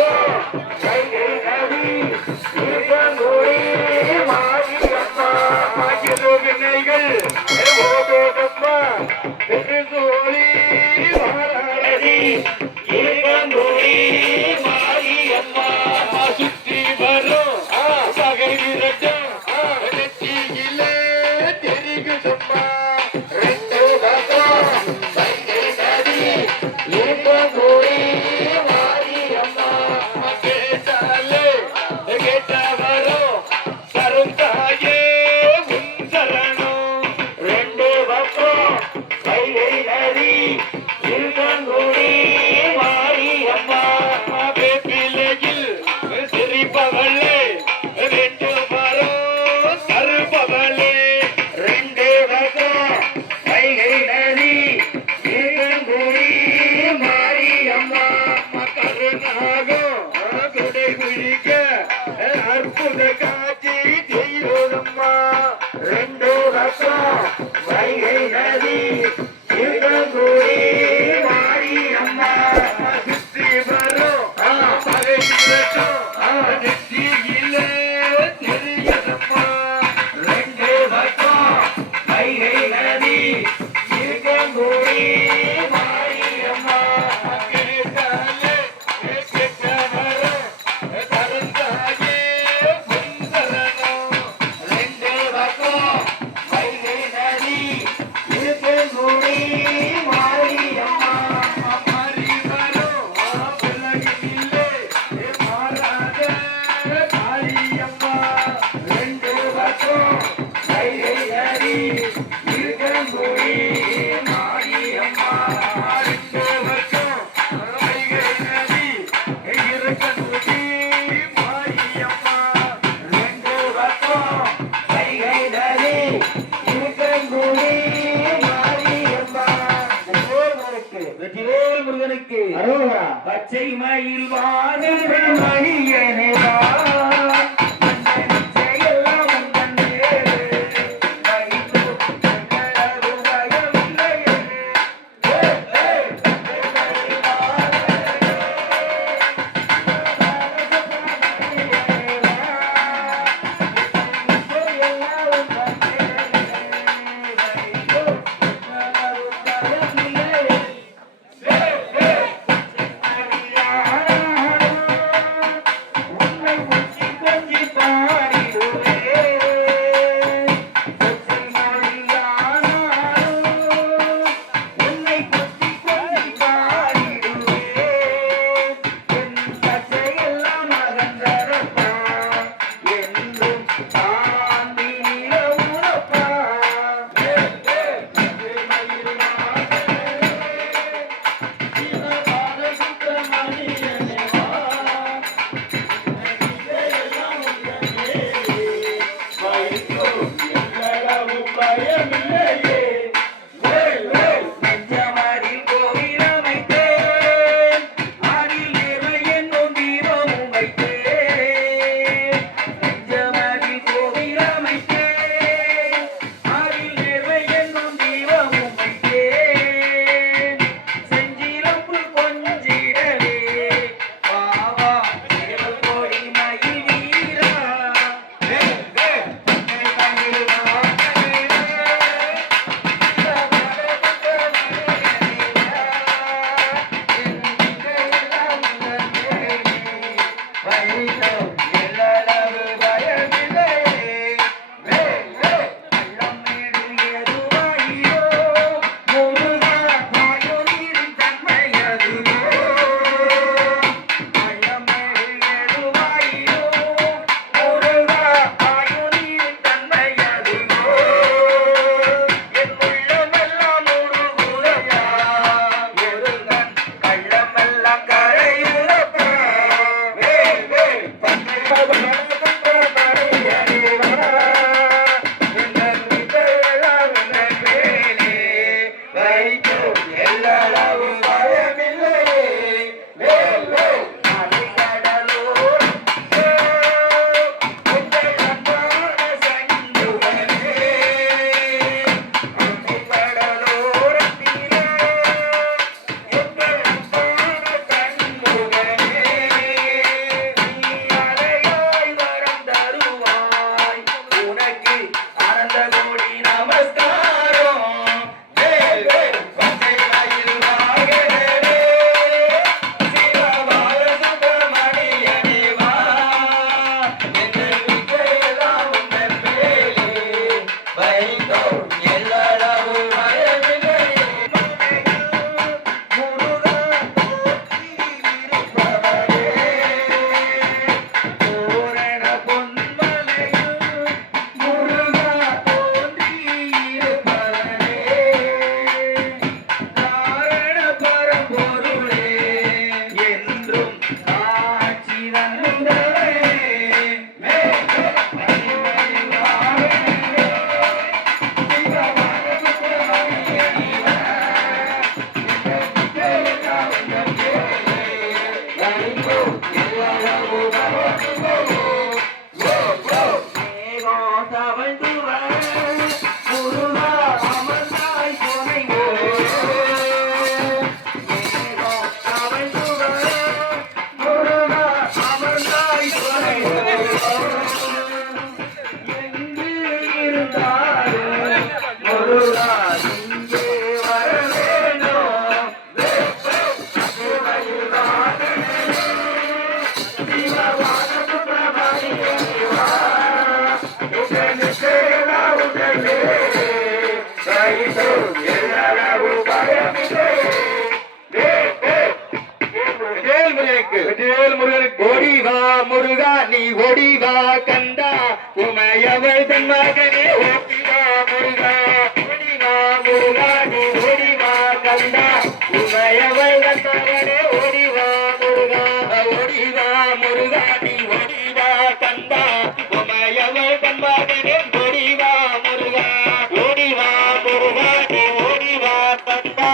Yeah. முருகா நீ ஒடிவா கந்தா உமையவள் தன் மகனே ஓட்டிவா முருகா ஒடிவா முருகா நீ ஒடிவா கந்தா உமையவள் தன் மகனே ஓடிவா முருகா ஒடிவா முருகா நீ ஒடிவா கந்தா உமையவள் தன் மகனே ஒடிவா முருகா ஒடிவா முருகா நீ ஒடிவா கந்தா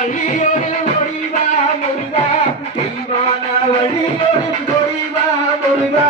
வழியோடு ஒளிவா முருகா. தெய்வான வழியோடு ஒளிவா முருகா.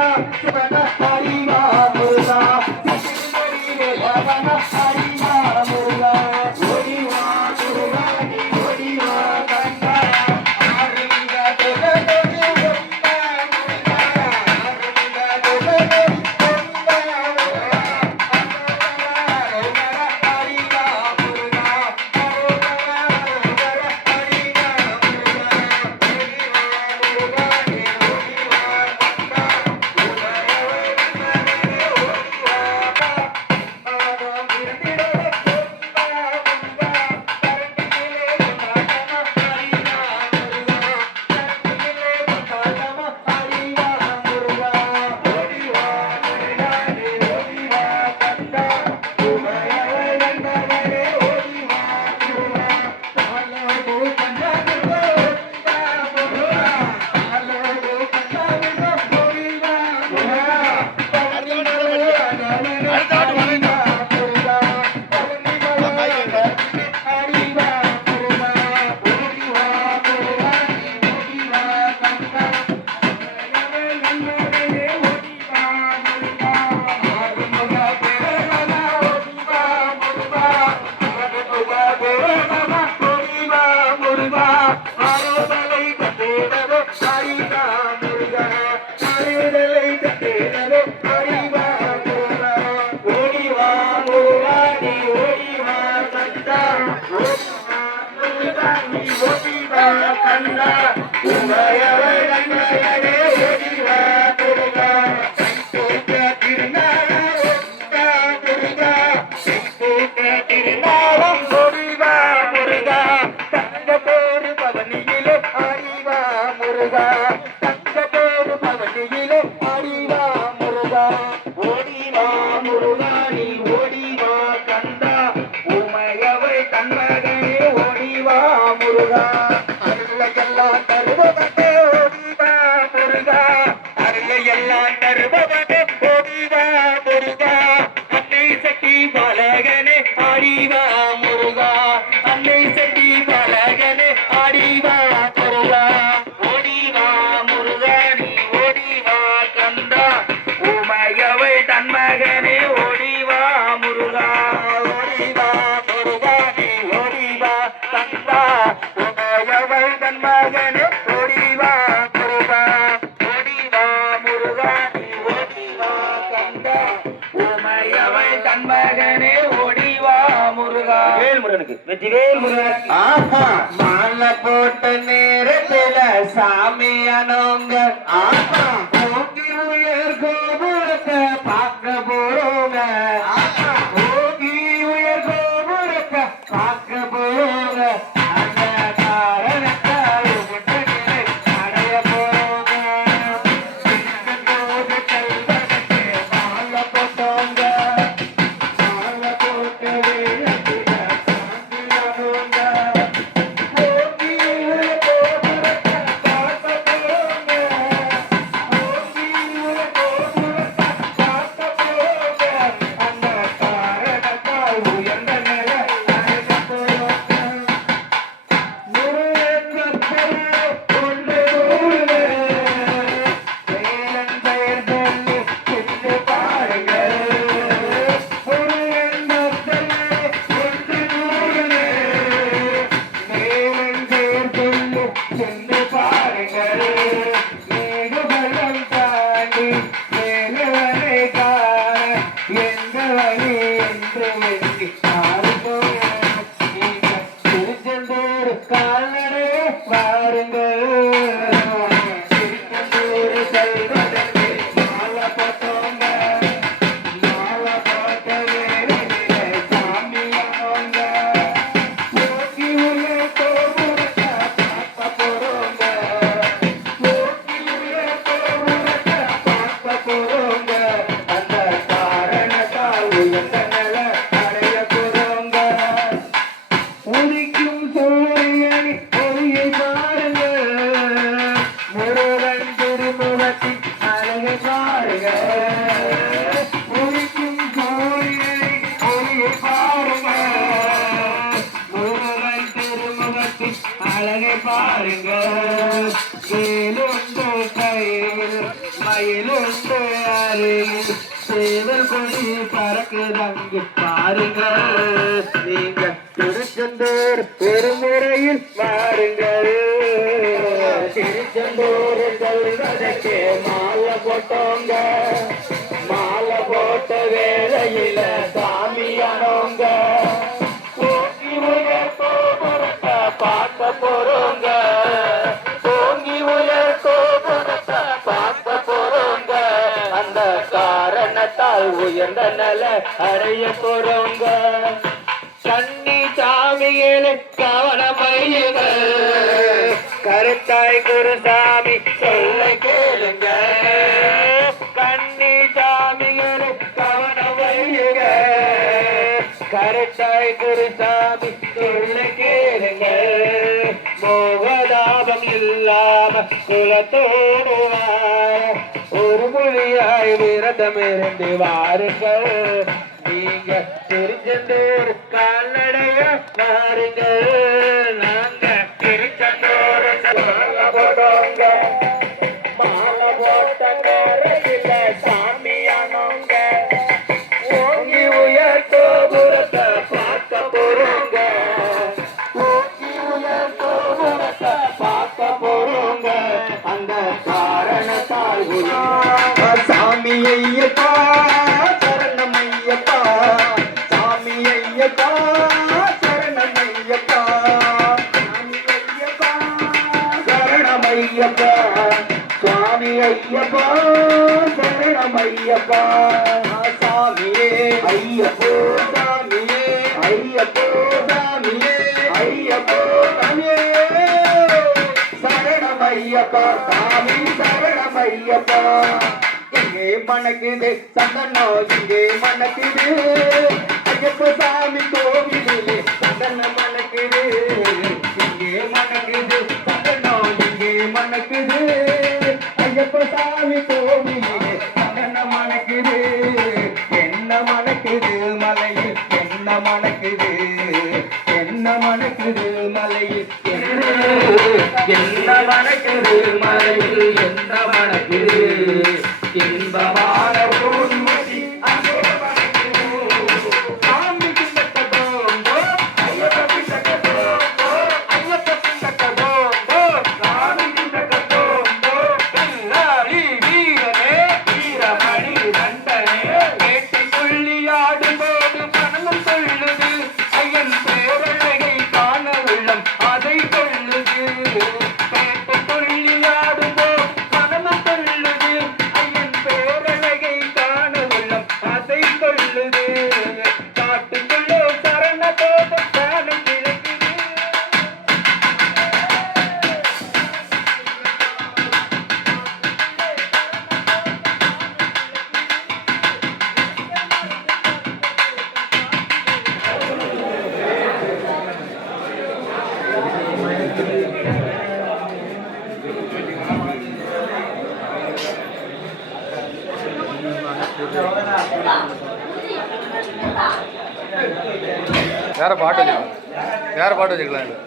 கண்ட உமையவை மகனே அறிவாய் மாலை போட்ட நேரத்தில் சாமியானவங்க ஆஹா. Yeah. உயர்ந்த நல அடைய போறவங்க. கண்ணி சாமியிலே கவனமையுங்கள் கருத்தாய் குருசாமி சொல்ல கேளுங்க கண்ணி சாமியிலே கவனமையுங்க கருத்தாய் குருசாமி சொல்ல கேளுங்க மோகதாபம் இல்லாம குலத்தோடு வீரதமிருந்து வாருங்கள். நீங்க திருச்செந்தூர் கால்நடைய பாருங்கள் நாங்க திருச்செந்தூர் மாலை போட்டங்க சாமியே ஐயப்போ சாமியே ஐயப்போ சாமியே ஐயப்போ சாமியே சரணமையப்பா சாமி சரணமையப்பா. இங்கே மணக்குது சந்தனோ இங்கே மணக்குது. ஐயப்ப சாமி கோவிலே சந்தன மணக்குது. இங்கே மணக்குது சந்தனோ இங்கே மணக்குது. ஐயப்ப சாமி கோவில் பாட்டு வச்சுக்கலாம்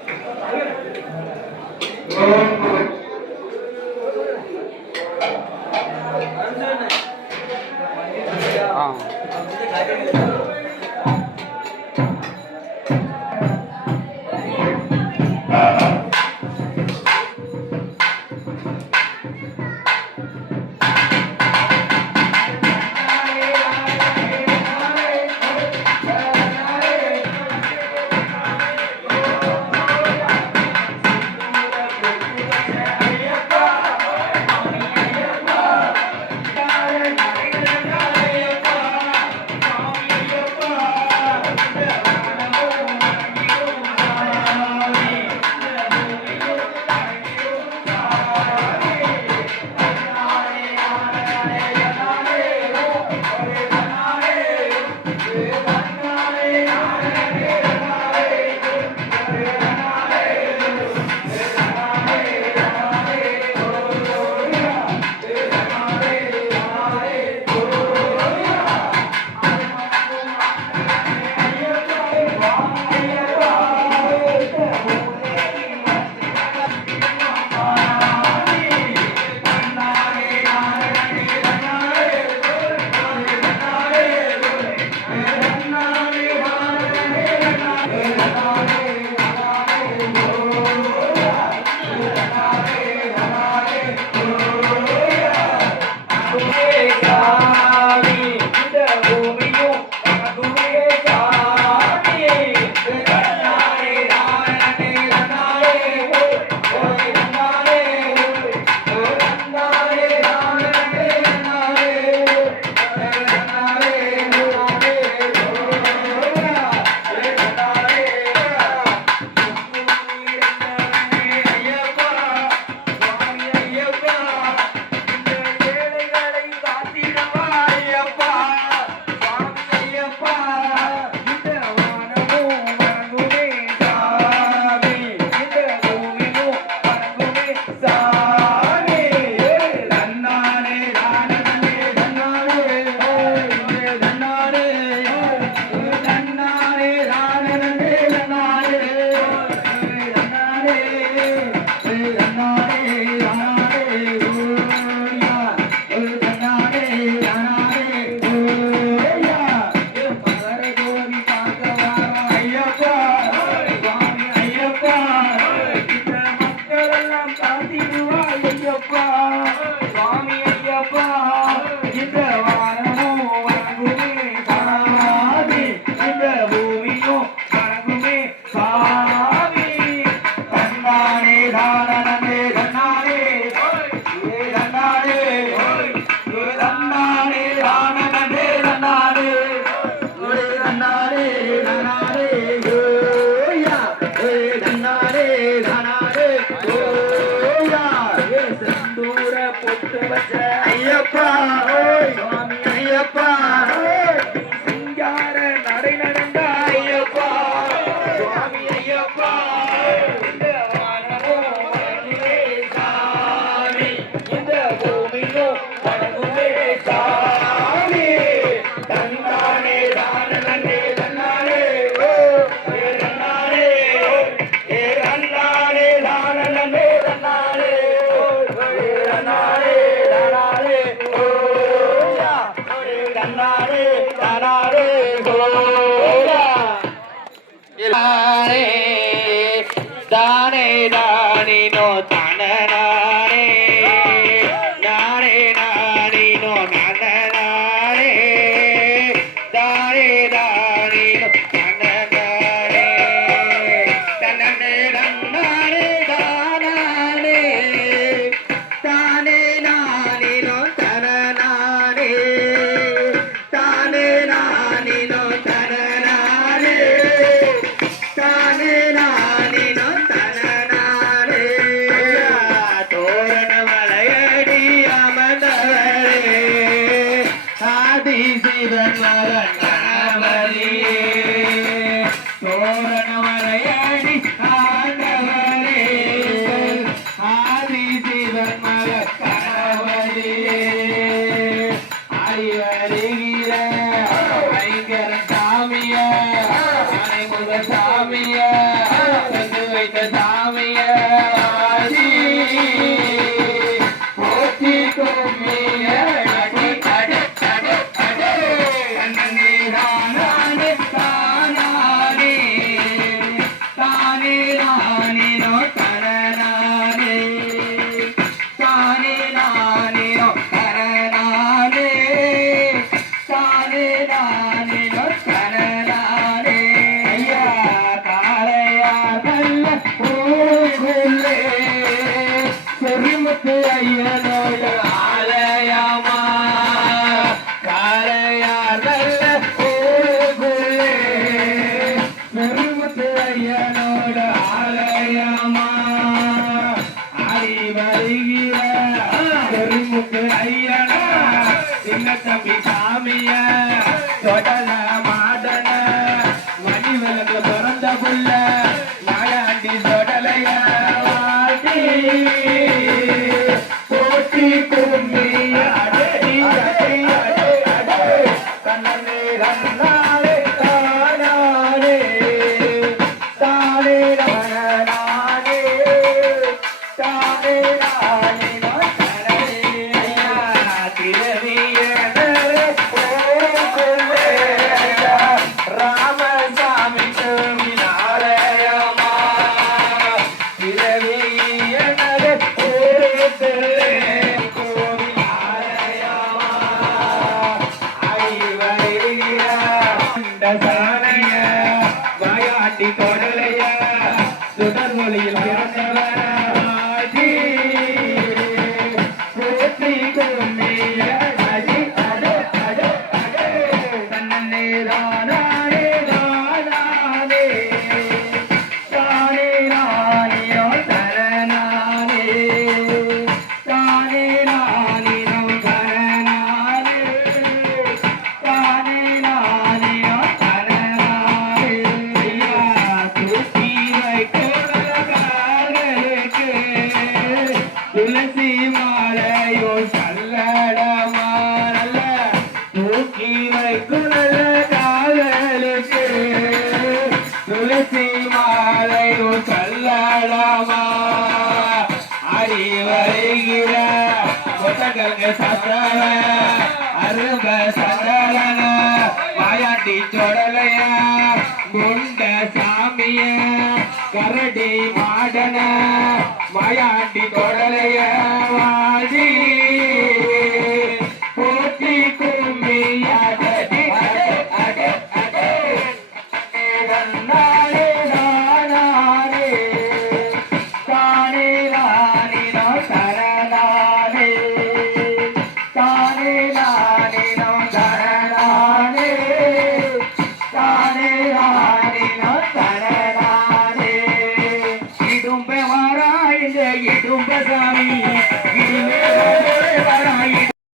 பறந்தன மணி விளக்கு பறந்த புள்ள நாயாண்டி சொடலைய வாழ்த்தி Kita. வருகிற. சத்தவ அரும்ப சந்தவன மாயாட்டி சொடலைய குண்ட சாமிய? கரடி மாடன? மாயாட்டி தொடலைய?